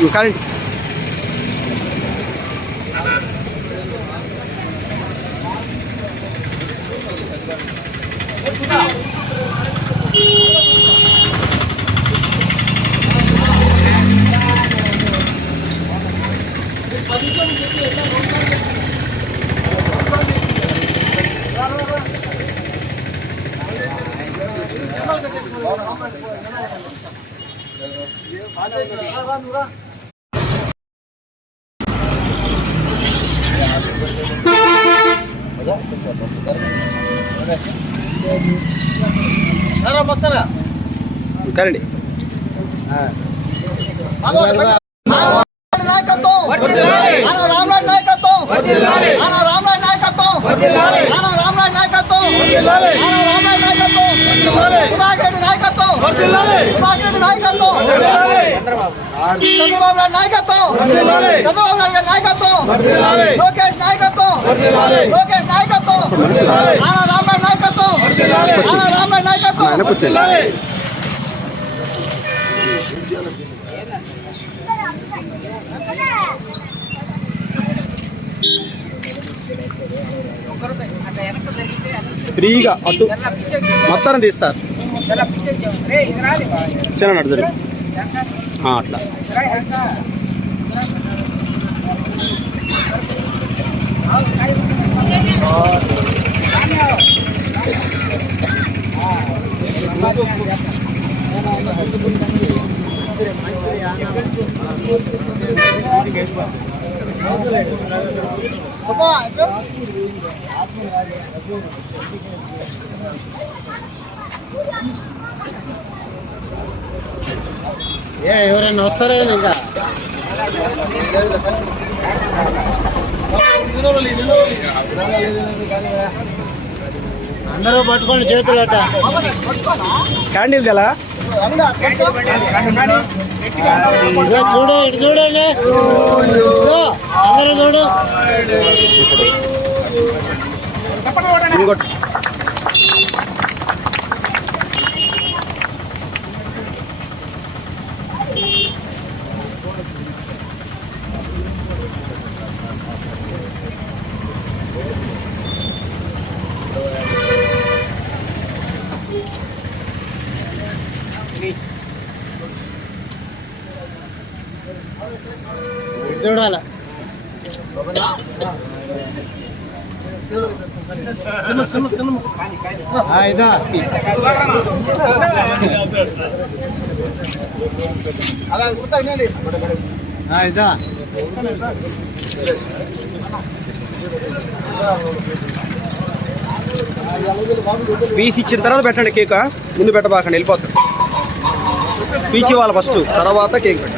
อยู่กัน好，那个，那个，那个。కానీ నాయకత్వం. రామరాజ్ నాయకత్వం రామరాజ్ నాయకత్వం. రామరాజ్ నాయకత్వం రామరాజ్ నాయకత్వం. సుధాకర్ నాయకత్వం సుధాకర్ నాయకత్వం చంద్రబాబు నాయుడు నాయకత్వం చంద్రబాబు నాయుడు గారి నాయకత్వం లోకేష్ నాయకత్వం లోకేష్ నాయకత్వం ఆన రామరాజ్ నాయకత్వం ఆన రామరాజ్ నాయకత్వం ఫ్రీగా అటు మొత్తాన్ని తీస్తారు చిన్న నడుదరు అట్లా ఏ ఎవరైనా వస్తారా ఇంకా? అందరూ పట్టుకోండి చేతులు అట్ట క్యాండిల్ ఇదిగో చూడు ఇటు చూడండి. అందరూ చూడు. చూడాల ఆ, ఇదా. ఆ, ఇదా. పీస్ ఇచ్చిన తర్వాత పెట్టండి కేక్ ముందు పెట్టబాకండి వెళ్ళిపోతాం. పీచ్ ఇవ్వాలి ఫస్ట్ తర్వాత కేక్ పెట్టండి.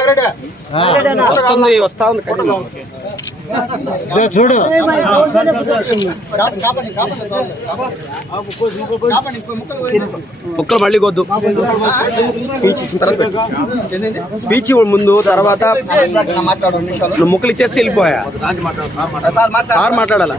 అడ్డురా ఆ, వస్తుంది వస్తా ఉంది చూడు. ముక్కలు మళ్ళీ కొద్దు. స్పీచ్ ముందు తర్వాత ముక్కలు ఇచ్చేస్తే వెళ్ళిపోయా? సార్ మాట్లాడాలా?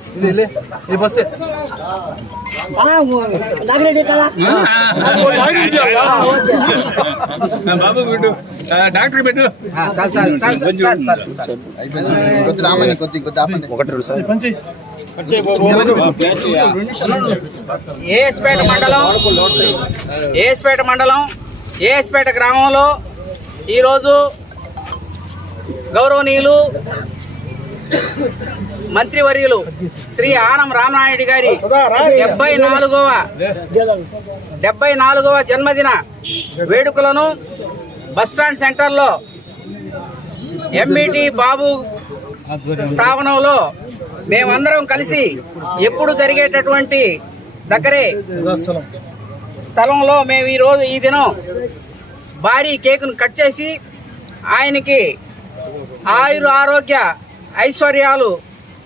ఉమ్, స్టార్ట్ డాక్టర్ పెట్టు ఒకటి రెండు సార్ ఏఎస్పేట మండలం ఏఎస్పేట మండలం ఏఎస్పేట గ్రామంలో ఈరోజు గౌరవనీయులు మంత్రివర్యులు శ్రీ ఆనం రామనాయుడు గారి డెబ్బై నాలుగవ డెబ్బై నాలుగవ జన్మదిన వేడుకలను బస్టాండ్ సెంటర్లో ఎంఈటి బాబు స్థాపనలో మేమందరం కలిసి ఎప్పుడు జరిగేటటువంటి దగ్గరే స్థలంలో మేము ఈరోజు ఈ దినం భారీ కేకును కట్ చేసి ఆయనకి ఆయుర ఆరోగ్య ఐశ్వర్యాలు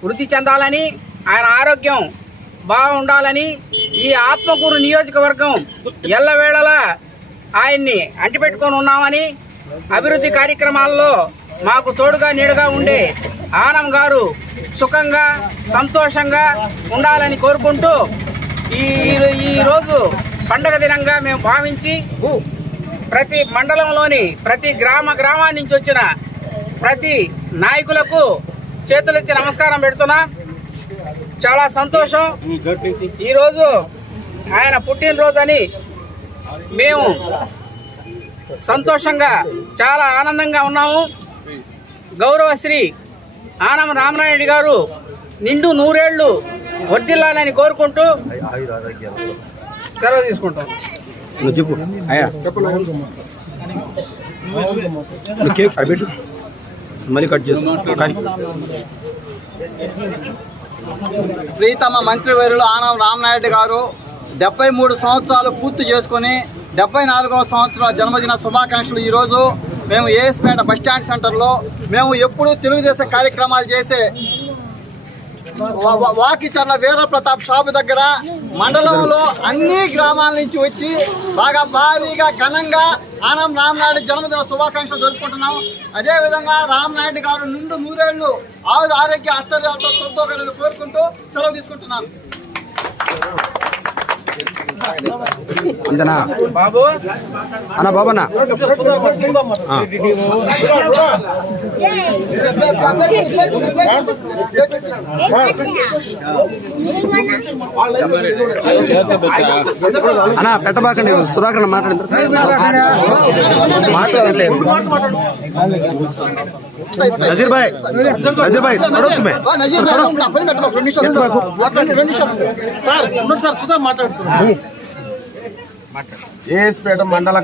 వృద్ధి చెందాలని ఆయన ఆరోగ్యం బాగుండాలని ఈ ఆత్మకూరు నియోజకవర్గం ఎల్లవేళలా ఆయన్ని అంటిపెట్టుకొని ఉన్నామని అభివృద్ధి కార్యక్రమాల్లో మాకు తోడుగా నీడుగా ఉండే ఆనం గారు సుఖంగా సంతోషంగా ఉండాలని కోరుకుంటూ ఈ ఈరోజు పండగ దినంగా మేము భావించి ప్రతి మండలంలోని ప్రతి గ్రామ గ్రామాన్నించి వచ్చిన ప్రతి నాయకులకు చేతులెత్తి నమస్కారం పెడుతున్నా. చాలా సంతోషం. ఈరోజు ఆయన పుట్టినరోజు అని మేము సంతోషంగా చాలా ఆనందంగా ఉన్నాము. గౌరవశ్రీ ఆనం రామనాయుడు గారు నిండు నూరేళ్ళు వర్దిల్లాలని కోరుకుంటూ సెలవు తీసుకుంటాం. చెప్పు. అయ్యా. కేక్ పెట్టు. మళ్ళీ కట్ చేసు కానీ ప్రీతమ మంత్రివర్యులు ఆనం రామనాయుడు గారు డెబ్బై మూడు సంవత్సరాలు పూర్తి చేసుకుని డెబ్బై నాలుగవ సంవత్సరం జన్మదిన శుభాకాంక్షలు ఈరోజు. మేము ఏఎస్పేట బస్టాండ్ సెంటర్లో మేము ఎప్పుడూ తెలుగుదేశం కార్యక్రమాలు చేసే వాకిచర్ల వీర ప్రతాప్ షాపు దగ్గర మండలంలో అన్ని గ్రామాల నుంచి వచ్చి బాగా భారీగా ఘనంగా ఆనం రామనాయుడు జన్మదిన శుభాకాంక్షలు జరుపుకుంటున్నాం అదే విధంగా రామనాయుడు గారు నుండు నూరేళ్ళు ఆరు ఆరోగ్య అష్టర్యాలతో తొలతోగలని కోరుకుంటూ సెలవు తీసుకుంటున్నాను అంతేనా? బాబు. అన్న బాబన్న. అన్న పెట్టబాకండి సుధాకర్ మాట్లాడింది మాట్లాడలేదు నజీర్ భాయ్. నజీర్ భాయ్ నజీర్ రెండు నిమిషాలు ఉంటా. మాట్లాడండి, రెండు నిమిషాలు. ఏఎస్పేట మండల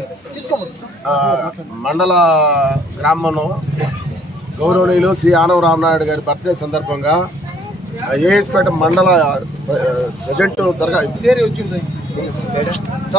మండల గ్రామంలో గౌరవనీయులు శ్రీ ఆనవ రామనాయుడు గారి బర్త్డే సందర్భంగా ఏఎస్పేట మండల ప్రజెంట్ దర్గా